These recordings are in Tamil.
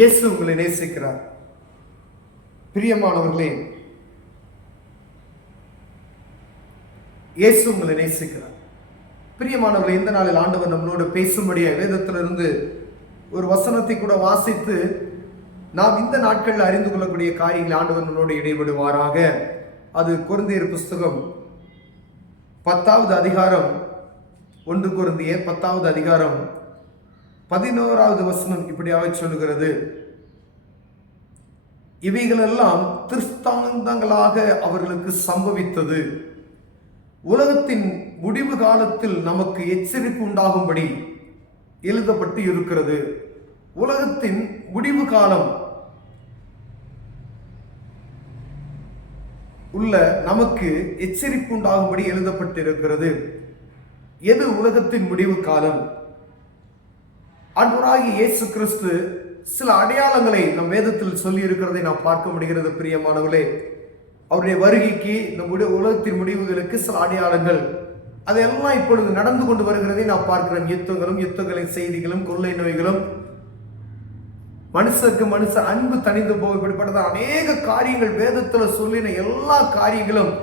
இயேசு உங்களை நேசிக்கிறார். பிரியமானவர்களே, இயேசு உங்களை நேசிக்கிறார். பிரியமானவர்களே, இந்த நாளில் ஆண்டவர் நம்மளோடு பேசும்படியாக வேதத்திலிருந்து ஒரு வசனத்தை கூட வாசித்து நாம் இந்த நாட்களில் அறிந்து கொள்ளக்கூடிய காரியங்கள் ஆண்டவர் நம்மளோடு இடைபடுவாராக. அது கொரிந்தியர் புஸ்தகம் 10வது அதிகாரம், 1 கொரிந்தியர் 10வது அதிகாரம் 11வது வசனம் இப்படியாக சொல்லுகிறது: இவைகளெல்லாம் திருஷ்டாந்தங்களாக அவர்களுக்கு சம்பவித்தது, உலகத்தின் முடிவு காலத்தில் நமக்கு எச்சரிப்பு உண்டாகும்படி எழுதப்பட்டு இருக்கிறது. உலகத்தின் முடிவு காலம் உள்ள நமக்கு எச்சரிப்பு உண்டாகும்படி எழுதப்பட்டிருக்கிறது. எது உலகத்தின் முடிவு காலம்? ஆண்டவராகிய இயேசு கிறிஸ்து சில அடையாளங்களை நம் வேதத்தில் சொல்லி இருக்கிறதை நாம் பார்க்க முடிகிறது. பிரியமானவர்களே, அவருடைய வருகைக்கு நம்முடைய உலகத்தின் முடிவுகளுக்கு சில அடையாளங்கள் அதெல்லாம் இப்பொழுது நடந்து கொண்டு வருகிறதை நாம் பார்க்கிறோம். யுத்தங்களின் செய்திகளும், கொள்ளை நோய்களும், மனுஷருக்கு மனுஷன் அன்பு தனிந்து போக இப்படிப்பட்டதான் அநேக காரியங்கள் வேதத்தில் சொல்லின எல்லா காரியங்களும்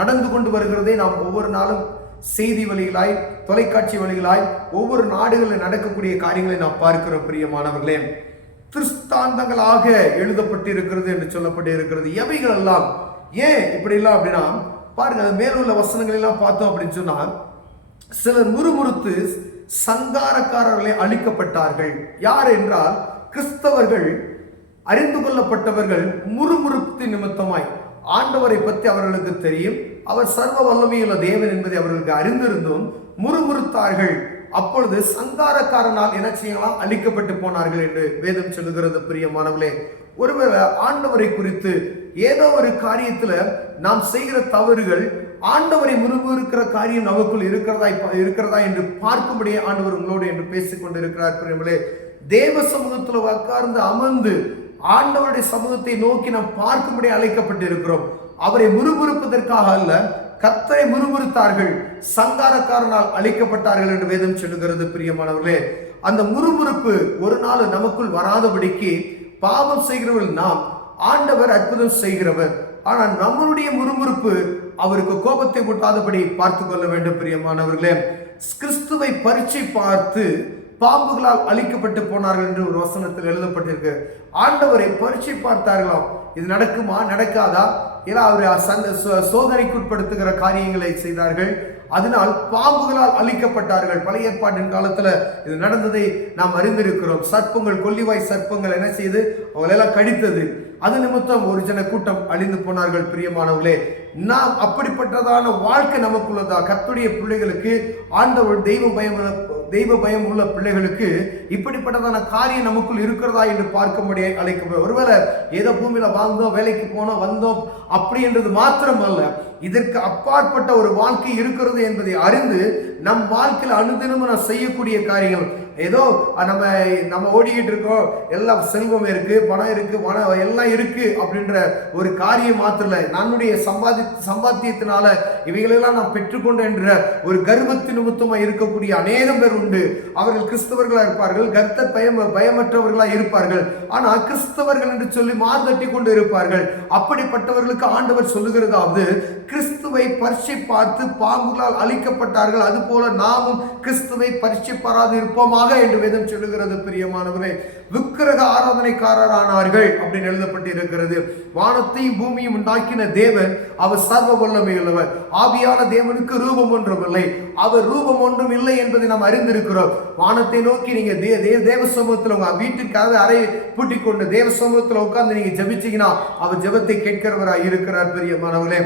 நடந்து கொண்டு வருகிறதை நாம் ஒவ்வொரு நாளும் செய்தி வழிகளாய், தொலைக்காட்சி வழிகளாய் ஒவ்வொரு நாடுகளில் நடக்கக்கூடிய காரியங்களை நாம் பார்க்கிறோம். பிரியமானவர்களே, திருஷ்டாந்தங்களாக எழுதப்பட்டு இருக்கிறது என்று சொல்லப்பட்டு இருக்கிறது. எவைகள் எல்லாம் ஏன் இப்படி எல்லாம் அப்படின்னா பாருங்க, மேலுள்ள வசனங்கள் எல்லாம் பார்த்தோம் அப்படின்னு சொன்னால், சிலர் முறுமுறுத்து சங்காரக்காரர்களை அழிக்கப்பட்டார்கள். யார் என்றால் கிறிஸ்தவர்கள், அறிந்து கொள்ளப்பட்டவர்கள் முறுமுறுப்பு நிமித்தமாய் ஆண்டவரை பற்றி அவர்களுக்கு தெரியும், அவர் சர்வ வல்லமையுள்ள தேவன் என்பதை அவர்களுக்கு அறிந்திருந்தும் முறுமுறுத்தார்கள். அப்பொழுது சங்காரக்காரனால் என்ன செய்யலாம், அழிக்கப்பட்டு போனார்கள் என்று வேதம் சொல்லுகிறது. பிரியமானவர்களே, ஒருவேளை ஆண்டவரை குறித்து ஏதோ ஒரு காரியத்துல நாம் செய்கிற தவறுகள் ஆண்டவரை முறுமுறுக்கிற காரியம் நமக்குள் இருக்கிறதா என்று பார்க்கும்படியே ஆண்டவர் உங்களோடு என்று பேசிக் கொண்டிருக்கிறார். பிரியமானவர்களே, தேவ சமூகத்துல உட்கார்ந்து அமர்ந்து ஆண்டவருடைய சமூகத்தை நோக்கி நாம் பார்க்கும்படி அழைக்கப்பட்டு இருக்கிறோம். அவரை முறுமுறுப்பதற்காக அல்ல, கர்த்தரை முறுமுறுத்தார்கள், சங்காரக்காரனால் அழிக்கப்பட்டார்கள் என்று வேதம் சொல்லுகிறது. பிரியமானவர்களே, அந்த முறுமுறுப்பு ஒரு நாள் நமக்குள் வராதபடிக்கு பாவம் செய்கிறவர்கள் நாம், ஆண்டவர் அற்புதம் செய்கிறவர். ஆனால் நம்மளுடைய முறுமுறுப்பு அவருக்கு கோபத்தை ஊட்டாதபடி பார்த்து கொள்ள வேண்டும். பிரியமானவர்களே, கிறிஸ்துவை பரீட்சை பார்த்து பாம்புகளால் அழிக்கப்பட்டு போனார்கள் என்று ஒரு வசனத்தில் எழுதப்பட்டிருக்கு. ஆண்டவரை பரீட்சை பார்த்தார்களாம், இது நடக்குமா நடக்காதா, ஏன்னா அவர் சோதனைக்குட்படுத்துகிற காரியங்களை செய்தார்கள். அதனால் பாம்புகளால் அழிக்கப்பட்டார்கள். பழைய ஏற்பாட்டின் காலத்துல இது நடந்ததை நாம் அறிந்திருக்கிறோம். சர்ப்பங்கள், கொல்லிவாய் சர்ப்பங்கள் என்ன செய்து அவங்களெல்லாம் கடித்தது. அது நிமித்தம் ஒரு ஜன கூட்டம் அழிந்து போனார்கள். பிரியமானவர்களே, நாம் அப்படிப்பட்டதான வாழ்க்கை நமக்குள்ளதா? கர்த்தருடைய பிள்ளைகளுக்கு, ஆண்டவர் தெய்வ பயம் உள்ள பிள்ளைகளுக்கு இப்படிப்பட்டதான காரியம் நமக்குள் இருக்கிறதா என்று பார்க்க முடியாது அழைக்கப்படும். ஒருவேளை ஏதோ பூமியில வாழ்ந்தோம், வேலைக்கு போனோம், வந்தோம் அப்படி என்றது மாத்திரம் அல்ல, இதற்கு அப்பாற்பட்ட ஒரு வாழ்க்கை இருக்கிறது என்பதை அறிந்து நம் வாழ்க்கையில் அனுதினமும் நான் செய்யக்கூடிய காரியங்கள், ஏதோ நம்ம ஓடிக்கிட்டு இருக்கோம், எல்லாம் செல்வம் இருக்கு, பணம் இருக்கு, எல்லாம் இருக்கு அப்படின்ற ஒரு காரியம் மாத்திரம் இல்லை, நம்முடைய சம்பாத்தியத்தினால இவைகளெல்லாம் நான் பெற்றுக்கொண்ட என்ற ஒரு கர்வத்தின் நிமித்தமாக இருக்கக்கூடிய அநேகம் பேர் உண்டு. அவர்கள் கிறிஸ்தவர்களா இருப்பார்கள், கர்த்தர் பயமற்றவர்களா இருப்பார்கள், ஆனா கிறிஸ்தவர்கள் என்று சொல்லி மார்தட்டி கொண்டு இருப்பார்கள். அப்படிப்பட்டவர்களுக்கு ஆண்டவர் சொல்லுகிறதாவது, கிறிஸ்துவை பரீட்சை பார்த்து பாம்புகளால் அழிக்கப்பட்டார்கள், அது போல நாமும் கிறிஸ்துவை பரீட்சை பாராது இருப்போமாக என்று வேதம் சொல்லுகிறது. பிரியமானவர்களே, விக்கிரக ஆராதனைக்காரரானார்கள் அப்படின்னு எழுதப்பட்டு இருக்கிறது. வானத்தையும் பூமியும் உண்டாக்கின தேவன் அவர் சர்வ வல்லமையுள்ளவர். ஆவியான தேவனுக்கு ரூபம் ஒன்றும் இல்லை, அவர் ரூபம் ஒன்றும் இல்லை என்பதை நாம் அறிந்திருக்கிறோம். வானத்தை நோக்கி நீங்க தேவ சமூகத்தில் உங்க வீட்டுக்காக அறை பூட்டிக் கொண்டு தேவ சமூகத்தில் உட்கார்ந்து நீங்க ஜெபிச்சீங்கன்னா அவர் ஜெபத்தை கேட்கிறவராய் இருக்கிறார். பிரியமானவர்களே,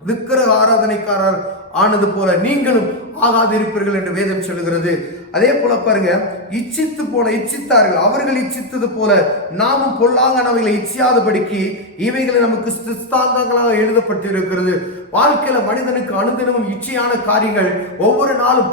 விக்கிரக ஆராதனைக்காரர் ஆனது போல நீங்களும் ஆகாதிருப்பீர்கள் என்று வேதம் சொல்லுகிறது. அதே போல பாருங்க, இச்சித்தார்கள், அவர்கள் இச்சித்தது போல நாமும் பொல்லாங்கானவைகளை இச்சியாதபடிக்கு இவைகளை நமக்கு திருஷ்டாந்தங்களாக எழுதப்பட்டிருக்கிறது. வாழ்க்கையில மனிதனுக்கு அனுதினமும் இச்சையான காரியங்கள் ஒவ்வொரு நாளும்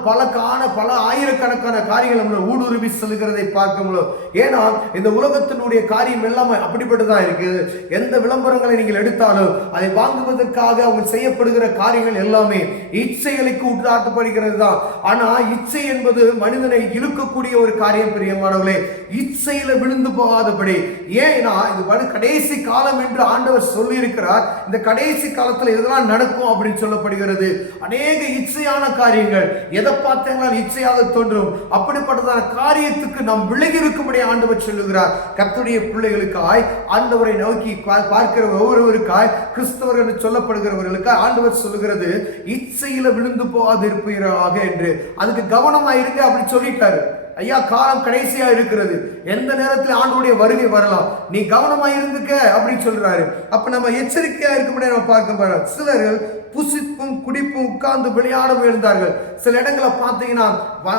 பல ஆயிரக்கணக்கான காரியங்கள் நம்மளை ஊடுருவி செல்கிறதை பார்க்க முடியும். ஏன்னா இந்த உலகத்தினுடைய காரியம் எல்லாமே அப்படிப்பட்டுதான் இருக்குது. எந்த விளம்பரங்களை நீங்கள் எடுத்தாலும் அதை வாங்குவதற்காக அவங்க செய்யப்படுகிற காரியங்கள் எல்லாமே இச்சைகளுக்கு உட்காட்டப்படுகிறது தான். ஆனா இச்சை என்பது மனிதனை இழுக்கக்கூடிய ஒரு காரியம். பிரியமானவர்களே, இச்சையில விழுந்து போகாதபடி, ஏன்னா இது கடைசி காலம் என்று ஆண்டவர் சொல்லி இருக்கிறார். இந்த கடைசி காலத்துல இதெல்லாம் நடக்கும் அப்படின்னு சொல்லப்படுகிறது. அநேக இச்சையான காரியங்கள் எதை பார்த்தீங்கன்னா இச்சையாக தோன்றும். அப்படிப்பட்டதான காரியத்துக்கு நாம் விலகி இருக்கும்படி ஆண்டவர் சொல்லுகிறார். கர்த்தருடைய பிள்ளைகளுக்காய், ஆண்டவரை நோக்கி பார்க்கிற ஒவ்வொருவருக்காய், கிறிஸ்தவர்கள் என்று சொல்லப்படுகிறவர்களுக்காய் ஆண்டவர் சொல்லுகிறது, இச்சையில விழுந்து போகாது இருப்பீர்களாக என்று. அதுக்கு கவனமா இருங்க அப்படி சொல்லிட்டாரு. ஐயா, காலம் கடைசியா இருக்கிறது, எந்த நேரத்தில் ஆண்டவருடைய வருகை வரலாம், நீ கவனமா இருந்துக்க அப்படின்னு சொல்றாரு. அப்ப நம்ம எச்சரிக்கையா இருக்கும்படி நம்ம பார்க்க போறோம். சிலர்கள் புசிப்பும் குடிப்பும் உட்கார்ந்து விளையாடவும் எழுந்தார்கள். சில இடங்களை பார்த்தீங்கன்னா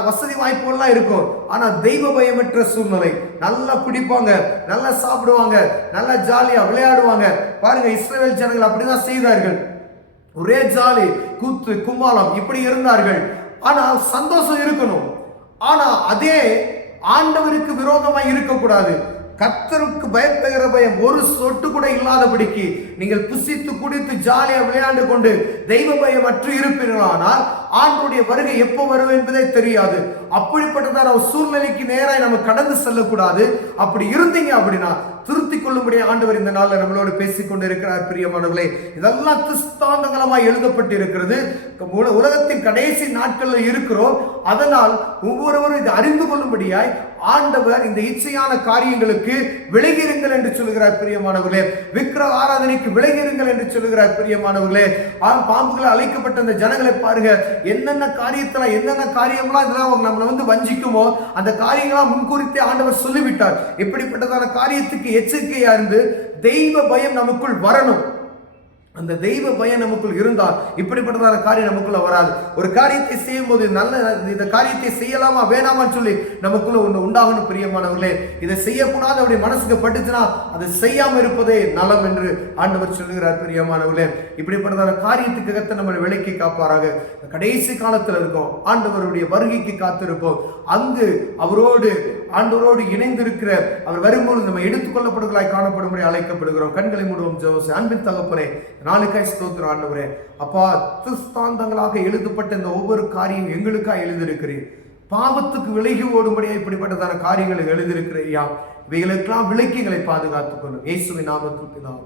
வசதி வாய்ப்புகள்லாம் இருக்கும், ஆனா தெய்வ பயமற்ற சூழ்நிலை. நல்லா குடிப்பாங்க, நல்லா சாப்பிடுவாங்க, நல்லா ஜாலியா விளையாடுவாங்க. பாருங்க, இஸ்ரவேல் ஜனங்கள் அப்படிதான் செய்தார்கள். ஒரே ஜாலி, கூத்து கும்மாளம் இப்படி இருந்தார்கள். ஆனா சந்தோஷம் இருக்கணும். ஆனா அதே ஆண்டவருக்கு விரோதமாய் இருக்கக்கூடாது. கர்த்தருக்கு பயப்படுகிற பயம் ஒரு சொட்டு கூட இல்லாதபடிக்கு நீங்கள் புசித்து குடித்து ஜாலியா விளையாண்டு கொண்டு தெய்வ பயம் அற்று இருப்பீர்களானால் ஆண்டவருடைய வருகை எப்போ வரும் என்பதே தெரியாது. அப்படிப்பட்டதான சூழ்நிலைக்கு நேராக நம்ம கடந்து செல்லக்கூடாது. அப்படி இருந்தீங்க அப்படின்னா திருத்திக் கொள்ளும்படி ஆண்டவர் இந்த நாளில் நம்மளோடு பேசிக் கொண்டிருக்கிறார். பிரியமானவர்களே, இதெல்லாம் கிறிஸ்தாந்தங்களமாய் எழுதப்பட்டு இருக்கிறது. உலகத்தின் கடைசி நாட்களில் இருக்கிறோம். அதனால் ஒவ்வொருவரும் இதை அறிந்து கொள்ளும்படியாய் ஆண்டவர் இந்த இச்சையான காரியங்களுக்கு விலகிருங்கள் என்று சொல்கிறார். பிரியமானவர்களே, விக்கிரக ஆராதனைக்கு விலகிருங்கள் என்று சொல்கிறார். பிரியமானவர்களே, பாம்புகளை அழைக்கப்பட்ட அந்த ஜனங்களை பாருங்க, என்னென்ன காரியம்லாம் இதெல்லாம் நம்மளை வஞ்சிக்குமோ அந்த காரியங்களாம் முன்குறித்தே ஆண்டவர் சொல்லிவிட்டார். இப்படிப்பட்டதான காரியத்துக்கு எச்சரிக்கையா இருந்து தெய்வ பயம் நமக்குள் வரணும். அந்த தெய்வ பயம் நமக்குள் இருந்தால் இப்படிப்பட்டதான காரியம் நமக்குள்ள வராது. ஒரு காரியத்தை செய்யும் போது இந்த காரியத்தை செய்யலாமா வேணாமான்னு சொல்லி நமக்குள்ள ஒன்று உண்டாகணும். பிரியமானவர்களே, இதை செய்யக்கூடாது அப்படி மனசுக்கு பட்டுச்சுன்னா அதை செய்யாம இருப்பதே நலம் என்று ஆண்டவர் சொல்லுகிறார். பிரியமானவர்களே, இப்படிப்பட்டதான காரியத்துக்கு கத்த நம்மளை விலக்கி காப்பாராக. கடைசி காலத்தில் இருக்கோம், ஆண்டவருடைய வருகைக்கு காத்திருப்போம். அங்கு ஆண்டவரோடு இணைந்திருக்கிற அவர் வரும்போது நம்ம எடுத்துக்கொள்ளப்படுகளாய் காணப்படும்படி அழைக்கப்படுகிறோம். கண்களை மூடுவோம். ஜெபம். அன்பின் தகப்பனே, நாளுக்காய் ஸ்தோத்திரம் ஆண்டவரே. அப்பா, திருஸ்தாந்தங்களாக எழுதப்பட்ட இந்த ஒவ்வொரு காரியம் எங்களுக்காக எழுதியிருக்கிறீர். பாவத்துக்கு விலகி ஓடும்படியா இப்படிப்பட்டதான காரியங்களை எழுதியிருக்கிறீயா, இவைகளுக்கெல்லாம் விலக்கிகளை பாதுகாத்துக் கொள்ளும். இயேசுவின் நாமத்தில் பிதாவே.